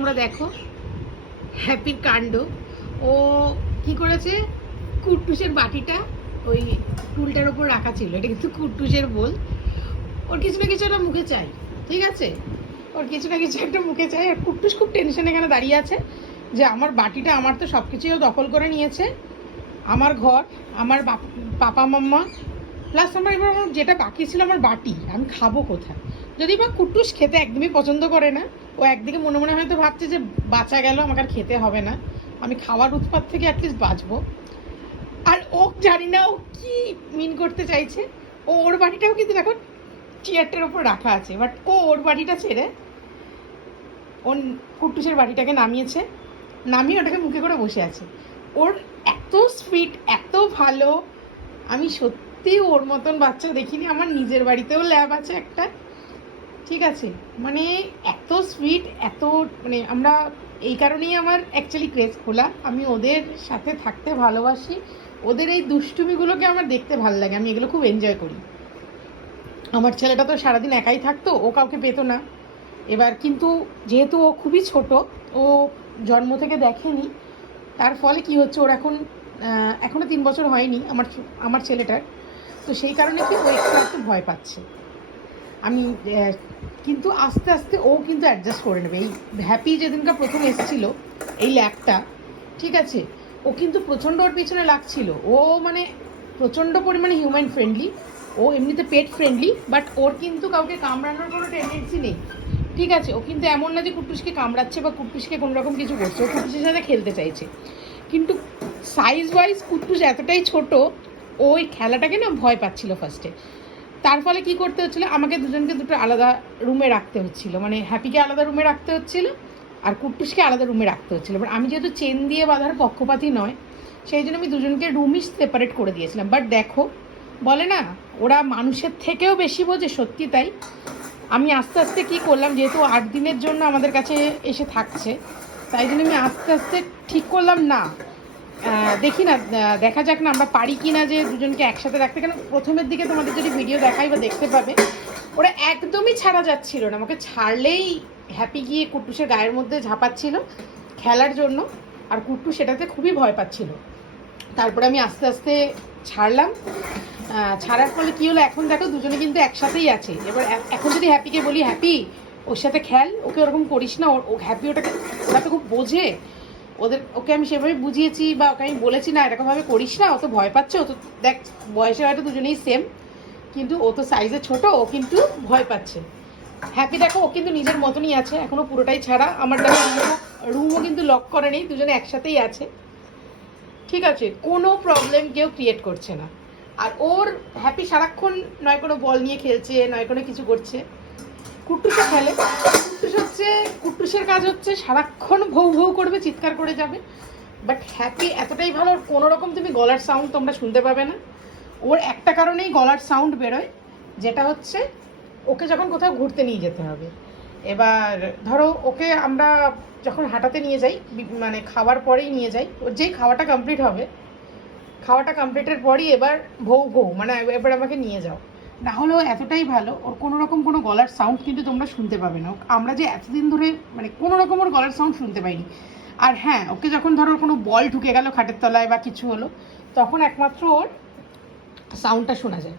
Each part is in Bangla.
তোমরা দেখো হ্যাপির কাণ্ড। ও কি করেছে? কুট্টুসের বাটিটা ওই টুলটার ওপর রাখা ছিল, এটা কিন্তু কুট্টুসের বল। ওর কিছু না কিছু একটা মুখে চাই, ঠিক আছে? ওর কিছু না কিছু একটা মুখে চাই। আর কুট্টুস খুব টেনশন এখানে দাঁড়িয়ে আছে যে আমার বাটিটা, আমার তো সব কিছুই দখল করে নিয়েছে। আমার ঘর, আমার পাপা, মাম্মা। প্লাস আমার এবার আমার যেটা বাকি ছিল আমার বাটি, আমি খাব কোথায়? যদি বা কুট্টুস খেতে একদমই পছন্দ করে না, ও একদিকে মনে মনে হয়তো ভাবছে যে বাঁচা গেল, আমাকে আর খেতে হবে না। আমি খাওয়ার উৎপাত থেকে অ্যাটলিস্ট বাঁচবো। আর ও জানি না ও কি মিন করতে চাইছে। ও ওর বাড়িটাও কিন্তু দেখো চেয়ারটার ওপর রাখা আছে বাট ও ওর বাড়িটা ছেড়ে ওর কুট্টুসের বাড়িটাকে নামিয়েছে। নামিয়ে ওটাকে মুখে করে বসে আছে। ওর এত সুইট এত ভালো, আমি সত্যি ওর মতন বাচ্চা দেখিনি। আমার নিজের বাড়িতেও ল্যাব আছে একটা। ঠিক আছে। মানে এত সুইট এত মানে আমরা এই কারণেই আমার অ্যাকচুয়ালি ক্রেজ খোলা। আমি ওদের সাথে থাকতে ভালোবাসি। ওদের এই দুষ্টুমিগুলোকে আমার দেখতে ভালো লাগে। আমি এগুলো খুব এনজয় করি। আমার ছেলেটা তো সারাদিন একাই থাকতো ও কাউকে পেতো না। এবার কিন্তু যেহেতু ও খুবই ছোট ও জন্ম থেকে দেখেনি। তার ফলে কি হচ্ছে ওর এখন আহ, এখনও তিন বছর হয়নি আমার আমার ছেলেটার। তো সেই কারণে কি ও একটু একটু ভয় পাচ্ছে। আমি কিন্তু আস্তে আস্তে ও কিন্তু অ্যাডজাস্ট করে নেবে। এই হ্যাপি যেদিনকার প্রথম এসেছিল, এই ল্যাবটা, ঠিক আছে? ও কিন্তু প্রচণ্ড ওর পিছনে লাগছিল। ও মানে প্রচণ্ড পরিমাণে হিউম্যান ফ্রেন্ডলি ও এমনিতে পেট ফ্রেন্ডলি বাট ওর কিন্তু কাউকে কামড়ানোর কোনো টেন্ডেন্সি নেই। ঠিক আছে? ও কিন্তু এমন না যে কুটুসকে কামড়াচ্ছে বা কুট্টুসকে কোনো রকম কিছু করছে, ও কুট্টুসের সাথে খেলতে চাইছে। কিন্তু সাইজ ওয়াইজ কুট্টুস এতটাই ছোট ওই খেলাটাকে না ভয় পাচ্ছিল ফার্স্টে তার ফলে কি করতে হচ্ছিল? আমাকে দুজনকে দুটো আলাদা রুমে রাখতে হচ্ছিল। মানে হ্যাপিকে আলাদা রুমে রাখতে হচ্ছিল আর কুট্টুসকে আলাদা রুমে রাখতে হচ্ছিল। এবার আমি যেহেতু চেন দিয়ে বাঁধার পক্ষপাতি নয়, সেই জন্য আমি দুজনকে রুমই সেপারেট করে দিয়েছিলাম। বাট দেখো, বলে না, ওরা মানুষের থেকেও বেশি বোঝে সত্যি তাই। আমি আস্তে আস্তে কি করলাম, যেহেতু আট দিনের জন্য আমাদের কাছে এসে থাকছে, তাই জন্য আমি আস্তে আস্তে ঠিক করলাম না। দেখি না দেখা যাক না আমরা পারি কি না যে দুজনকে একসাথে রাখতে। কেন প্রথমের দিকে তোমাদের যদি ভিডিও দেখাই বা দেখতে পাবে, ওরা একদমই ছাড়া যাচ্ছিল না। আমাকে ছাড়লেই হ্যাপি গিয়ে কুট্টুসের গায়ের মধ্যে ঝাঁপাচ্ছিল খেলার জন্য, আর কুট্টু সেটাতে খুবই ভয় পাচ্ছিল। তারপরে আমি আস্তে আস্তে ছাড়লাম। ছাড়ার ফলে কী হলো, এখন দেখো দুজনে কিন্তু একসাথেই আছে। এবার এখন যদি হ্যাপিকে বলি হ্যাপি ওর সাথে খেল, ওকে ওরকম করিস না ও হ্যাপি ওটাকে ওরা তো খুব বোঝে। ওদের, ওকে আমি সেভাবে বুঝিয়েছি বা ওকে আমি বলেছি, না, এরকমভাবে করিস না, ও তো ভয় পাচ্ছে, ও তো, দেখ বয়সে হয়তো দুজনেই সেম কিন্তু ও তো সাইজে ছোট, ও কিন্তু ভয় পাচ্ছে। হ্যাপি দেখো, ও কিন্তু নিজের মতনই আছে, এখনও পুরোটাই ছাড়া। আমার দেখো রুমও কিন্তু লক করে নেই, দুজনে একসাথেই আছে। ঠিক আছে, কোনো প্রবলেম কেউ ক্রিয়েট করছে না। আর ওর হ্যাপি সারাক্ষণ নয় কোনো বল নিয়ে খেলছে, নয় কোনো কিছু করছে। কুট্টুসে খেলে কুট্টুস হচ্ছে কুট্টুসের কাজ হচ্ছে সারাক্ষণ ভৌ ভৌ করবে, চিৎকার করে যাবে। বাট হ্যাপি এতটাই ভালো কোনো রকম তুমি গলার সাউন্ড তোমরা শুনতে পাবে না। ওর একটা কারণেই গলার সাউন্ড বেরোয়, যেটা হচ্ছে ওকে যখন কোথাও ঘুরতে নিয়ে যেতে হবে। এবার ধরো ওকে আমরা যখন হাঁটাতে নিয়ে যাই মানে খাওয়ার পরেই নিয়ে যাই, ওর যেই খাওয়াটা কমপ্লিট হবে, খাওয়াটা কমপ্লিটের পরই এবার ভৌ ভৌ মানে এবার আমাকে নিয়ে যাও। না হলেও এতটাই ভালো ওর কোনো রকম কোনো গলার সাউন্ড কিন্তু তোমরা শুনতে পাবে না। আমরা যে এতদিন ধরে মানে কোনো রকম ওর গলার সাউন্ড শুনতে পাইনি। আর হ্যাঁ ওকে যখন ধরো কোনো বল ঢুকে গেল খাটের তলায় বা কিছু হলো তখন একমাত্র ওর সাউন্ডটা শোনা যায়।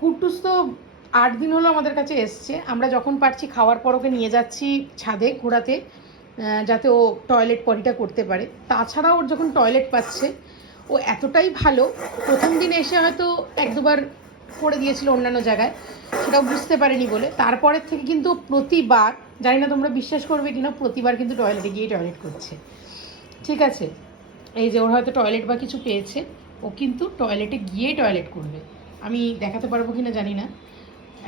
কুট্টুস তো আট দিন হলো আমাদের কাছে এসছে। আমরা যখন পারছি খাওয়ার পর ওকে নিয়ে যাচ্ছি ছাদে আহ, যাতে ও টয়লেট পরিটা করতে পারে। তাছাড়া ওর যখন টয়লেট পাচ্ছে ও এতটাই ভালো প্রথম দিন এসে হয়তো এক দুবার করে দিয়েছিল অন্যান্য জায়গায়, সেটাও বুঝতে পারেনি বলে। তারপরের থেকে কিন্তু প্রতিবার, জানি না তোমরা বিশ্বাস করবে কিনা, প্রতিবার কিন্তু টয়লেটে গিয়ে টয়লেট করছে। ঠিক আছে? এই যে ওর হয়তো টয়লেট বা কিছু পেয়েছে, ও কিন্তু টয়লেটে গিয়ে টয়লেট করবে। আমি দেখাতে পারব কি না জানি না,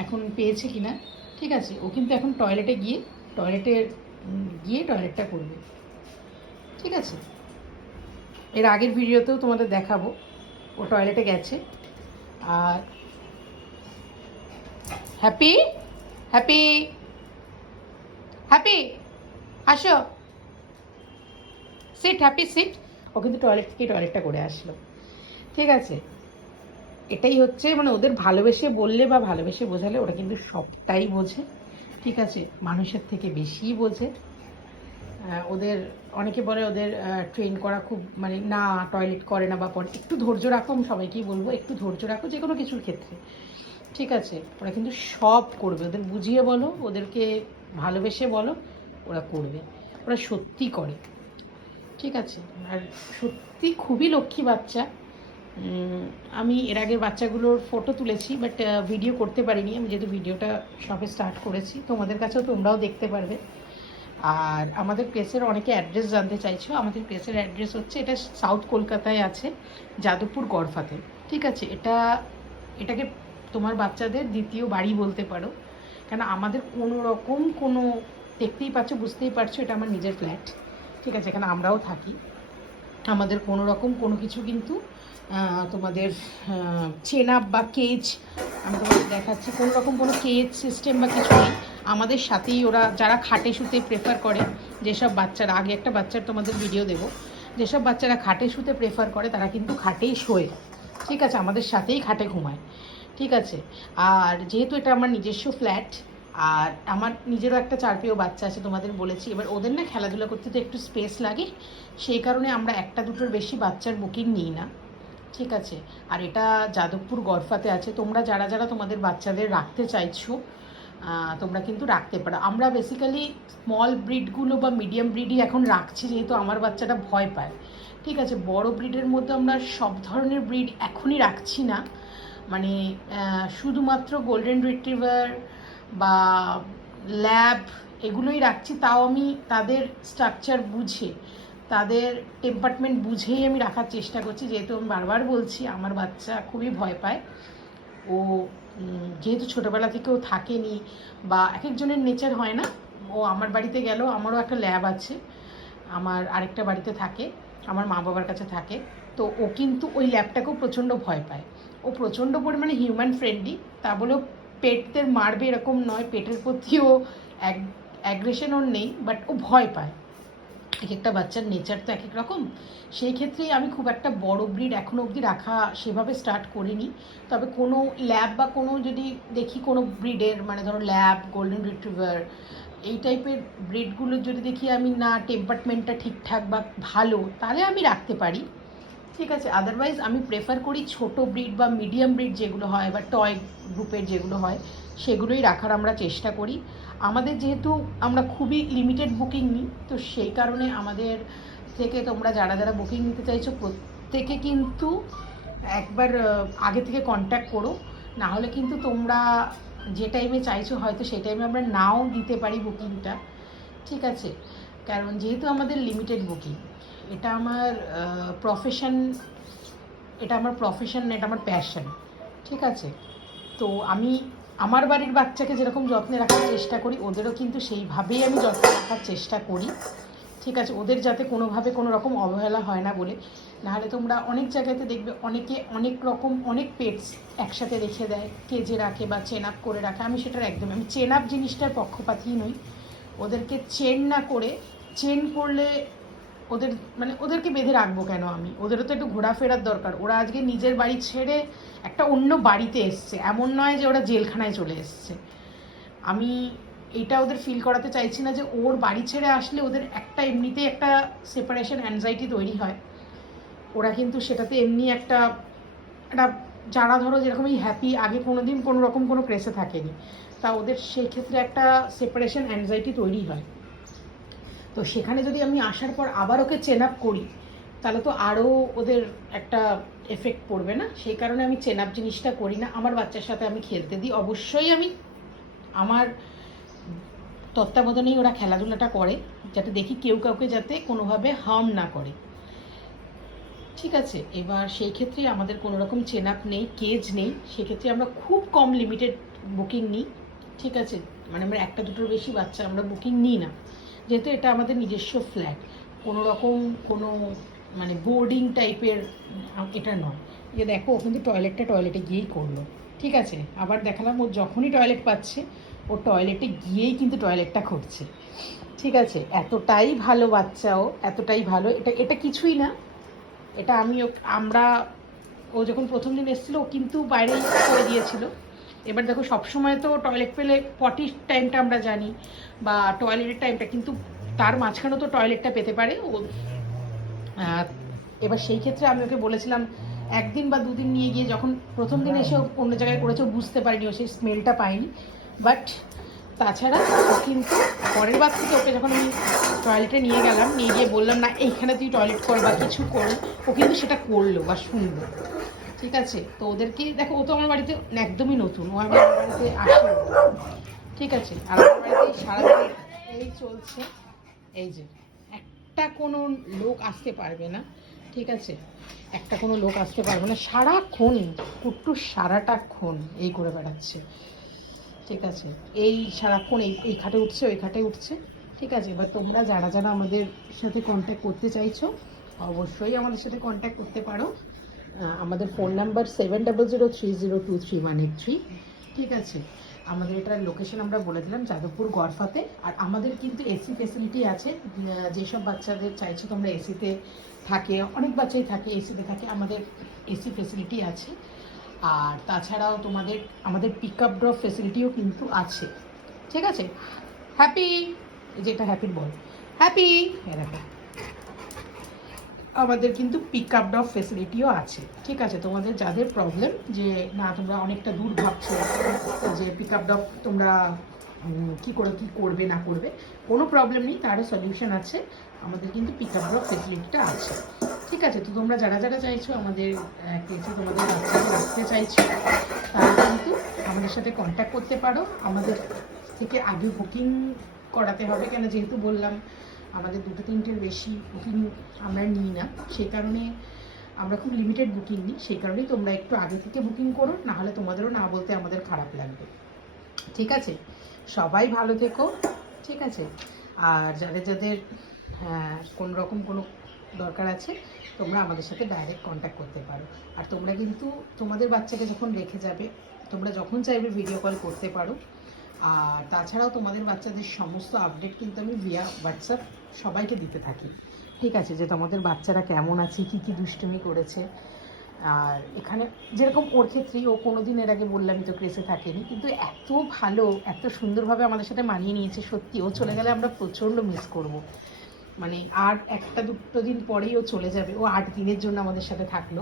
এখন পেয়েছে কিনা। ঠিক আছে? ও কিন্তু এখন টয়লেটে গিয়ে টয়লেটে গিয়ে টয়লেটটা করবে। ঠিক আছে? এর আগের ভিডিওতেও তোমাদের দেখাবো। ও টয়লেটে গেছে, আর হ্যাপি হ্যাপি হ্যাপি আসো। সিট হ্যাপি সিট ও কিন্তু টয়লেট থেকে টয়লেটটা করে আসলো। ঠিক আছে। এটাই হচ্ছে মানে ওদের ভালোবেসে বললে বা ভালোবেসে বোঝালে ওরা কিন্তু সবটাই বোঝে। ঠিক আছে? মানুষের থেকে বেশিই বোঝে। ওদের, অনেকে বলে ওদের ট্রেন করা খুব মানে না টয়লেট করে না বা পরে। একটু ধৈর্য রাখো, আমি সবাইকেই বলব, একটু ধৈর্য রাখো যে কোনো কিছুর ক্ষেত্রে। ঠিক আছে, ওরা কিন্তু সব করবে। ওদের বুঝিয়ে বলো, ওদেরকে ভালোবেসে বলো, ওরা করবে। ওরা সত্যি করে। ঠিক আছে, আর সত্যি খুবই লক্ষ্মী বাচ্চা। আমি এর আগের বাচ্চাগুলোর ফটো তুলেছি বাট ভিডিও করতে পারিনি। আমি যেহেতু ভিডিওটা সবে স্টার্ট করেছি, তোমাদের কাছেও তোমরাও দেখতে পারবে। আর আমাদের প্লেসের অনেকে অ্যাড্রেস জানতে চাইছো। আমাদের প্লেসের অ্যাড্রেস হচ্ছে, এটা সাউথ কলকাতায় আছে, যাদবপুর গড়ফাতে। ঠিক আছে, এটা, এটাকে তোমার বাচ্চাদের দ্বিতীয় বাড়ি বলতে পারো। কেন আমাদের কোনো রকম কোনো দেখতেই পাচ্ছ, বুঝতেই পারছ, এটা আমার নিজের ফ্ল্যাট ঠিক আছে এখানে আমরাও থাকি। আমাদের কোনো রকম কোনো কিছু কিন্তু তোমাদের চেন আপ বা কেজ আমি তোমাদের দেখাচ্ছি কোনো রকম কোনো কেজ সিস্টেম বা কিছু নেই। আমাদের সাথেই ওরা, যারা খাটে শুতে প্রেফার করে, যেসব বাচ্চারা, আগে একটা বাচ্চার তোমাদের ভিডিও দেবো, যেসব বাচ্চারা খাটে শুতে প্রেফার করে, তারা কিন্তু খাটেই শোয়। ঠিক আছে, আমাদের সাথেই খাটে ঘুমায়। ঠিক আছে? আর যেহেতু এটা আমার নিজস্ব ফ্ল্যাট আর আমার নিজেরও একটা চারপেয় বাচ্চা আছে তোমাদের বলেছি, এবার ওদের না খেলাধুলা করতে তো একটু স্পেস লাগে, সেই কারণে আমরা একটা দুটোর বেশি বাচ্চার বুকিং নিই না, ঠিক আছে? আর এটা যাদবপুর গড়ফাতে আছে, তোমরা যারা যারা তোমাদের বাচ্চাদের রাখতে চাইছো তোমরা কিন্তু রাখতে পারো। আমরা বেসিক্যালি স্মল ব্রিডগুলো বা মিডিয়াম ব্রিডই এখন রাখছি, যেহেতু আমার বাচ্চাটা ভয় পায়, ঠিক আছে? বড় ব্রিডের মধ্যে আমরা সব ধরনের ব্রিড এখনই রাখছি না মানে শুধুমাত্র গোল্ডেন রিট্রিভার বা ল্যাব এগুলোই রাখছি, তাও আমি তাদের স্ট্রাকচার বুঝে, তাদের টেম্পারমেন্ট বুঝেই আমি রাখার চেষ্টা করছি। যেহেতু আমি বারবার বলছি, আমার বাচ্চা খুবই ভয় পায়। ও যেহেতু ছোটোবেলা থেকেও থাকেনি বা এক একজনের নেচার হয় না, ও আমার বাড়িতে গেল, আমারও একটা ল্যাব আছে, আমার আরেকটা বাড়িতে থাকে, আমার মা বাবার কাছে থাকে। তো ও কিন্তু ওই ল্যাবটাকেও প্রচণ্ড ভয় পায়। ও প্রচণ্ড পরিমাণে হিউম্যান ফ্রেন্ডলি তা বলেও পেটদের মারবে এরকম নয়, পেটের প্রতিও অ্যাগ্রেশন ওর নেই বাট ও ভয় পায়। এক একটা বাচ্চার নেচার তো এক এক রকম। সেই ক্ষেত্রেই আমি খুব একটা বড় ব্রিড এখনও অবধি রাখা সেভাবে স্টার্ট করিনি। তবে কোনো ল্যাব বা কোনো যদি দেখি কোনো ব্রিডের মানে ধরো ল্যাব গোল্ডেন রিট্রিভার এই টাইপের ব্রিডগুলো যদি দেখি আমি না টেম্পারমেন্টটা ঠিকঠাক বা ভালো, তাহলে আমি রাখতে পারি। ঠিক আছে আদারওয়াইজ আমি প্রেফার করি ছোট ব্রিড বা মিডিয়াম ব্রিড যেগুলো হয় বা টয় গ্রুপের যেগুলো হয়, সেগুলোই রাখার আমরা চেষ্টা করি। আমাদের যেহেতু আমরা খুবই লিমিটেড বুকিং নিই, তো সেই কারণে আমাদের থেকে তোমরা যারা যারা বুকিং নিতে চাইছো, প্রত্যেকে কিন্তু একবার আগে থেকে কন্ট্যাক্ট করো। না হলে কিন্তু তোমরা যে টাইমে চাইছো হয়তো সেই টাইমে আমরা নাও দিতে পারি বুকিংটা ঠিক আছে? কারণ যেহেতু আমাদের লিমিটেড বুকিং এটা আমার প্রফেশন এটা আমার প্রফেশন এটা আমার প্যাশন ঠিক আছে? তো আমি আমার বাড়ির বাচ্চাকে যেরকম যত্নে রাখার চেষ্টা করি, ওদেরও কিন্তু সেইভাবেই আমি যত্নে রাখার চেষ্টা করি, ঠিক আছে? ওদের যাতে কোনোভাবে কোনো রকম অবহেলা হয় না বলে। নাহলে তোমরা অনেক জায়গাতে দেখবে অনেকে অনেক রকম অনেক পেটস একসাথে রেখে দেয়, কেজে রাখে বা চেন আপ করে রাখে। আমি সেটার একদম আমি চেন আপ জিনিসটার পক্ষপাতই নই। ওদেরকে চেন না করে চেন করলে ওদের মানে ওদেরকে বেঁধে রাখব কেন আমি? ওদেরও তো একটু ঘোরাফেরার দরকার। ওরা আজকে নিজের বাড়ি ছেড়ে একটা অন্য বাড়িতে এসছে। এমন নয় যে ওরা জেলখানায় চলে এসছে। আমি এটা ওদের ফিল করাতে চাইছি না যে ওর বাড়ি ছেড়ে আসলে ওদের একটা এমনিতেই একটা সেপারেশন অ্যাংজাইটি তৈরি হয়। ওরা কিন্তু সেটাতে এমনি একটা একটা যারা ধরো যেরকমই হ্যাপি আগে কোনো দিন কোনো রকম কোনো প্রেসে থাকেনি। তা ওদের সেই ক্ষেত্রে একটা সেপারেশন অ্যাংজাইটি তৈরি হয়। তো সেখানে যদি আমি আসার পর আবার ওকে চেন আপ করি, তাহলে তো আরও ওদের একটা এফেক্ট পড়বে না? সেই কারণে আমি চেন আপ জিনিসটা করি না। আমার বাচ্চার সাথে আমি খেলতে দিই। অবশ্যই আমি আমার তত্ত্বাবধানেই ওরা খেলাধুলাটা করে, যাতে দেখি কেউ কাউকে যাতে কোনোভাবে হার্ম না করে। ঠিক আছে, এবার সেই ক্ষেত্রে আমাদের কোনো রকম চেন আপ নেই কেজ নেই। সেক্ষেত্রে আমরা খুব কম লিমিটেড বুকিং নিই। ঠিক আছে মানে আমরা একটা দুটোর বেশি বাচ্চা আমরা বুকিং নিই না। যেহেতু এটা আমাদের নিজস্ব ফ্ল্যাট কোনো রকম কোনো মানে বোর্ডিং টাইপের এটা নয়। যে দেখো, ও কিন্তু টয়লেটটা টয়লেটে গিয়েই করল। ঠিক আছে? আবার দেখালাম, ও যখনই টয়লেট পাচ্ছে, ও টয়লেটে গিয়েই কিন্তু টয়লেটটা করছে। ঠিক আছে? এতটাই ভালো বাচ্চা ও, এতটাই ভালো। এটা এটা কিছুই না। এটা আমি আমরা, ও যখন প্রথম দিন এসেছিল, ও কিন্তু বাইরে করে দিয়েছিল। এবার দেখো সবসময় তো টয়লেট পেলে পটির টাইমটা আমরা জানি বা টয়লেটের টাইমটা কিন্তু তার মাঝখানেও তো টয়লেটটা পেতে পারে। ও এবার সেই ক্ষেত্রে আমি ওকে বলেছিলাম, একদিন বা দুদিন নিয়ে গিয়ে যখন প্রথম দিন এসে অন্য জায়গায় করেছে বুঝতে পারিনি, ও সেই স্মেলটা পাইনি বাট তাছাড়া কিন্তু পরের বার থেকে ওকে যখন আমি টয়লেটে নিয়ে গেলাম, নিয়ে গিয়ে বললাম, না, এইখানে তুই টয়লেট কর বা কিছু কর। ও কিন্তু সেটা করল বা শুনলো। ঠিক আছে, তো ওদেরকে, দেখো, ও তো আমার বাড়িতে একদমই নতুন, ও আমার বাড়িতে আসে ঠিক আছে, আর আমার বাড়িতে সারাদিন এই চলছে। এই যে, একটা কোনো লোক আসতে পারবে না, ঠিক আছে? একটা কোনো লোক আসতে পারবে না, সারাক্ষণ কুট্টু সারাটাক্ষণ এই করে বেড়াচ্ছে। ঠিক আছে, এই সারাক্ষণ এই এই খাটে উঠছে, ওই খাটে উঠছে। ঠিক আছে, এবার তোমরা যারা যারা আমাদের সাথে কন্ট্যাক্ট করতে চাইছো, অবশ্যই আমাদের সাথে কন্ট্যাক্ট করতে পারো। আমাদের phone number seven double zero three zero two three one eight three. ঠিক আছে? আমাদের এটার লোকেশন আমরা বলে দিলাম, যাদবপুর গড়ফাতে। আর আমাদের কিন্তু এসি ফেসিলিটি আছে। যেসব বাচ্চাদের চাইছো তোমরা এসিতে থাকে, অনেক বাচ্চাই থাকে এসিতে থাকে, আমাদের এসি ফেসিলিটি আছে। আর তাছাড়াও তোমাদের, আমাদের পিক আপ ড্রপ ফেসিলিটিও কিন্তু আছে। ঠিক আছে? হ্যাপি যেটা হ্যাপির বল হ্যাপি দেখো। আমাদের কিন্তু পিক আপ ড্রপ ফেসিলিটিও আছে। ঠিক আছে? তোমাদের যাদের প্রবলেম যে, না, তোমরা অনেকটা দূর ভাবছ যে পিক আপ ড্রপ তোমরা কি করে, কি করবে, না করবে, কোনো প্রবলেম নেই, তারও সলিউশন আছে। আমাদের কিন্তু পিক আপ ড্রপ ফেসিলিটিটা আছে। ঠিক আছে? তো তোমরা যারা যারা চাইছো আমাদের কেসে তোমাদের বাচ্চাকে রাখতে চাইছো, তারা কিন্তু আমাদের সাথে কন্ট্যাক্ট করতে পারো। আমাদের থেকে আগে বুকিং করাতে হবে কেন? যেহেতু বললাম আমাদের দুটো তিনটের বেশি বুকিং আমরা নিই না। সেই কারণে আমরা খুব লিমিটেড বুকিং নিই। সেই কারণেই তোমরা একটু আগে থেকে বুকিং করো না হলে তোমাদেরও না বলতে আমাদের খারাপ লাগবে। ঠিক আছে? সবাই ভালো থেকো। ঠিক আছে? আর যাদের যাদের হ্যাঁ, কোনো রকম কোনো দরকার আছে তোমরা আমাদের সাথে ডাইরেক্ট কন্ট্যাক্ট করতে পারো। আর তোমরা কিন্তু তোমাদের বাচ্চাকে যখন রেখে যাবে তোমরা যখন চাইবে ভিডিও কল করতে পারো আর তাছাড়াও তোমাদের বাচ্চাদের সমস্ত আপডেট কিন্তু আমি ভিয়া হোয়াটসঅ্যাপ সবাইকে দিতে থাকি। ঠিক আছে, যে তোমাদের বাচ্চারা কেমন আছে, কী কী দুষ্টুমি করেছে। আর এখানে যেরকম ওর ক্ষেত্রেই ও কোনো দিন এর আগে বললামই তো ক্রেসে থাকেনি, কিন্তু এত ভালো, এত সুন্দরভাবে আমাদের সাথে মানিয়ে নিয়েছে, সত্যি ও চলে গেলে আমরা প্রচণ্ড মিস করব। মানে আর একটা দুটো দিন পরেই ও চলে যাবে, ও আট দিনের জন্য আমাদের সাথে থাকল।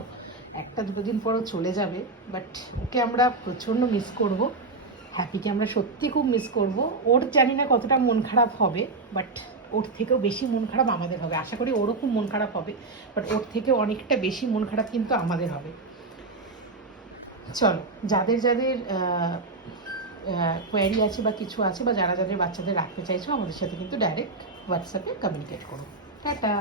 একটা দুটো দিন পর ও চলে যাবে বাট ওকে আমরা প্রচণ্ড মিস করব। হ্যাপিকে আমরা সত্যি খুব মিস করব। ওর জানি না কতটা মন খারাপ হবে বাট ওর থেকেও বেশি মন খারাপ আমাদের হবে। আশা করি ওরও খুব মন খারাপ হবে বাট ওর থেকে অনেকটা বেশি মন খারাপ কিন্তু আমাদের হবে। চলো, যাদের যাদের কোয়ারি আছে বা কিছু আছে বা যারা যাদের বাচ্চাদের রাখতে চাইছো, আমাদের সাথে কিন্তু ডাইরেক্ট হোয়াটসঅ্যাপে কমিউনিকেট করো। টাটা!